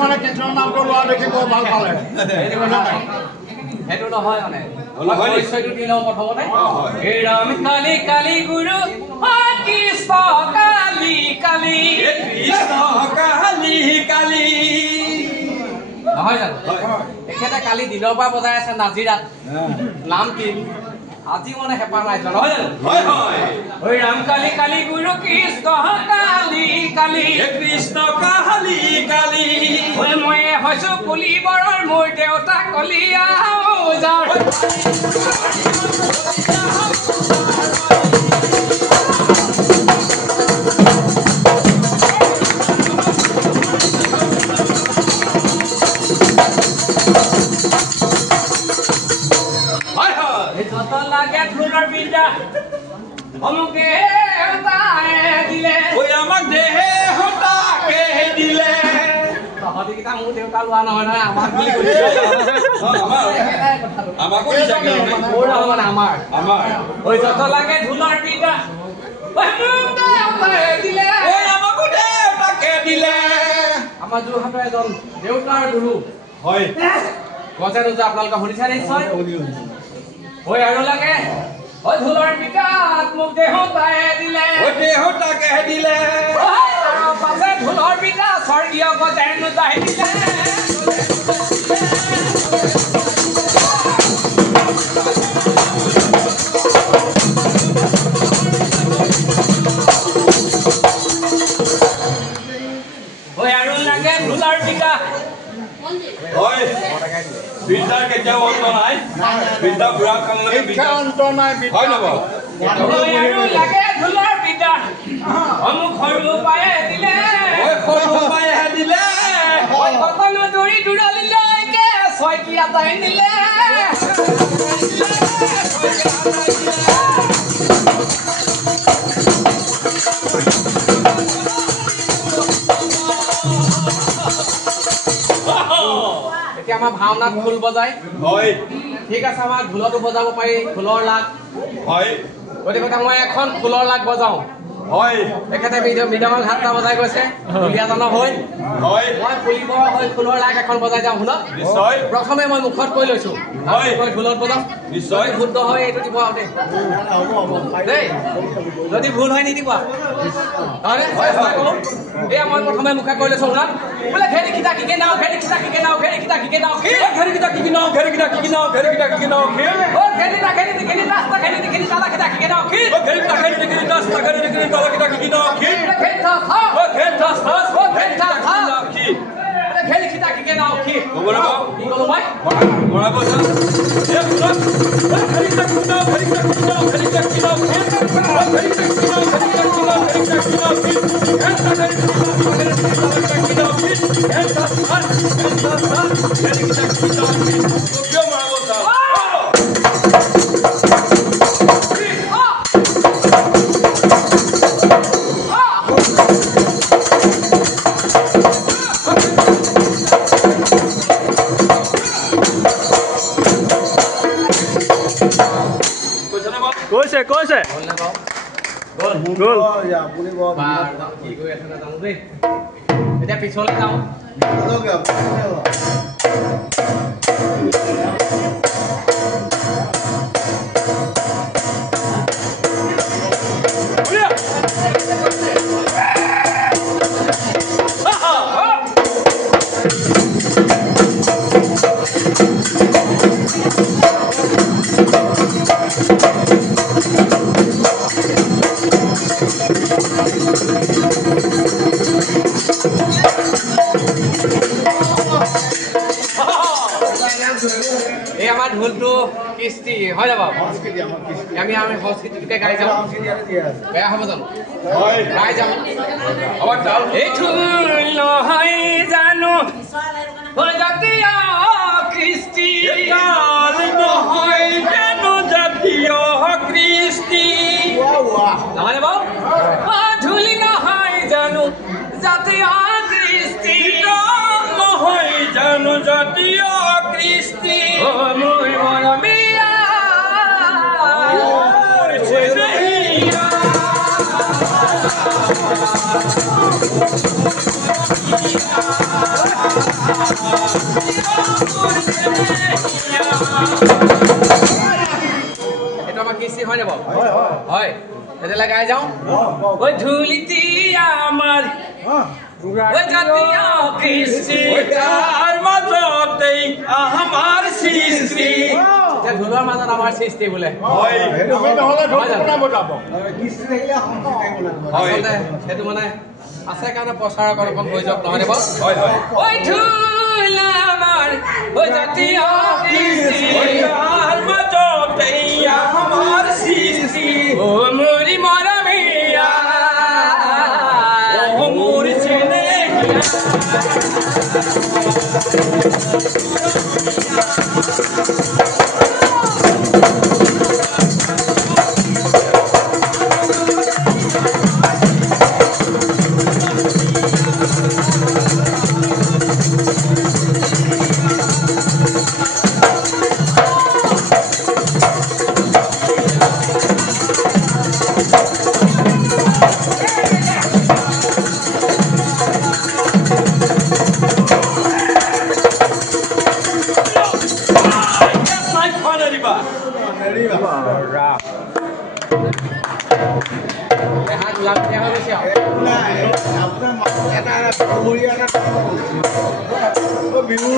মানে কৃষ্ণৰ নামটো লোৱা দেখি বৰ ভাল পালে। সেইটো নহয় মানে পৰিচয়টো দি লওঁ প্ৰথমতে। হে ৰাম কালি কালি গুৰু কৃষ্ণ কালি কালি কৃষ্ণ কালি কালি নহয় জানো? এখেতে কালি দিনৰ পৰা বজাই আছে নাজিৰাত নাম কি আজি মানে হেঁপাহ নাই যোৱা নহয় জানো? হয় হয় ঐ ৰাম কালি কালি গুৰু কৃষ্ণ কালি কালি কৃষ্ণ কালি কালি ঐ মই হৈছো কলিবৰৰ মোৰ দেউতা কলিয়া যাৰ লাগে ঢোলৰ বিন্দা অমুকে দিলে আমাক দেহে হতাকে দিলে তহঁতিকেইটা মোৰ দেউতা লোৱা নহয় নহয় আমাক বুলি কৈছে আমাৰ ঐ যত লাগে ঢোলৰ বিন্দা দিলে আমাকো দেউতাকে দিলে আমাৰ যোৰহাটৰ এজন দেউতাৰ গুৰু হয় গজে নোজা আপোনালোকে শুনিছে নিশ্চয় ঐ আৰু লাগে ঐ ঢোলৰ বিকাত মোক দেহতাই দিলে দেহতাকে দিলে পাছে ঢোলৰ বিকা স্বৰ্গীয় গজে নোজাই দিলে ঐ আৰু লাগে ঢোলৰ বিকা হয় বিদ্যাৰ কেতিয়াও অন্ত নাই বিদ্যা বুঢ়া কাললৈকে বিদ্যা অন্ত নাই হয় নবৌ আৰু লাগে ঢোলৰ বিকা অমুক সৰু পায়ে দিলে সৰু পায়েহে দিলে কতনো দৌৰি দূৰালিলৈকে ছয়কীয়া তাই দিলে এতিয়া আমাৰ ভাওনাত খোল বজাই হয় ঠিক আছে আমাৰ ঢোলতো বজাব পাৰি খোলৰ লাগ হয় গতিকে মই এখন খোলৰ লাগ বজাওঁ হয় তেখেতে মৃদঙৰ ঘাটটা বজাই গৈছে ঢুলীয়াজনৰ হৈ হয় মই পুলিবৰ হৈ খোলৰ লাগ এখন বজাই যাওঁ শুনক নিশ্চয় প্ৰথমে মই মুখত কৈ লৈছো হয় মই ঢোলত বজাওঁ নিশ্চয় শুদ্ধ হয় এইটো দিব আৰু দেই যদি ভুল হয় নিদিব এয়া মই প্ৰথমে মুখে কৈ লৈছো শুনক বোলে ঘেৰি খিতা কিকে নাও ঘেৰি খিতা কিকে নাও ঘেৰি খিতা কিকে নাও ঘেৰি কিটা কিকি নাও ঘেৰি কিটা কিকি নাও ঘেৰি কিটা কিকি নাও ও ঘেৰি তা ঘেৰি ঘেৰি ৰাস্তা ঘেৰি ঘেৰি তালা খিতা কিকে নাও ঘেৰি কিটা ঘেৰি ঘেৰি ৰাস্তা ঘেৰি ঘেৰি তালা কিটা কিকি নাও ঘেৰি তা খা ঘেৰি তা সাস ঘেৰি তা খা কি ঘেৰি খিতা কিকে নাও কি বলো কি কলো মই মৰা বসা এ পুৰা ঘেৰি কিটা কিকি নাও ঘেৰি কিটা কিকি নাও ঘেৰি কিটা কিকি নাও ঘেৰি কিটা কিকি নাও ঘেৰি কিটা কিকি নাও ঘেৰি কিটা কিকি নাও ঘেৰি কিটা কিকি নাও ঘেৰি কৈছে কৈছে গ'ল এতিয়া পিছলৈ যাওঁ এই আমাৰ ঢোলটো কৃষ্টি হয় না বাৰু আমি সংস্কৃতিটোকে গাই যাওঁ বেয়া হ'ব জানো গাই যাওঁ এই ঢোল নহয় জানো জাতীয় কৃষ্টি নহয় জানো জাতীয় কৃষ্টি নহয় বাৰু ঢোল নহয় জানো জাতীয় কৃষ্টি নহয় জানো জাতীয় কৃষ্টি মোৰ মৰমীয়া নহ'লে গাই যাওঁ ঐ ধুলিটি আমাৰ ঐ জাতীয় কৃষ্টি তাৰ মাজতেই আমাৰ সৃষ্টি এতিয়া ঢোলৰ মাজত আমাৰ সৃষ্টি বোলে তুমি নহ'লে ঢোল কোনে বজাব আচলতে সেইটো মানে আছে কাৰণে প্ৰচাৰ অকণ হৈ যাওক নহয় বাৰু ঐ ঢোল আমাৰ ঐ জাতীয় কৃষ্টি তাৰ মাজতেই আমাৰ সৃষ্টি ও মুৰি মৰমিয়া ও মুৰি চেনেহিয়া বিহু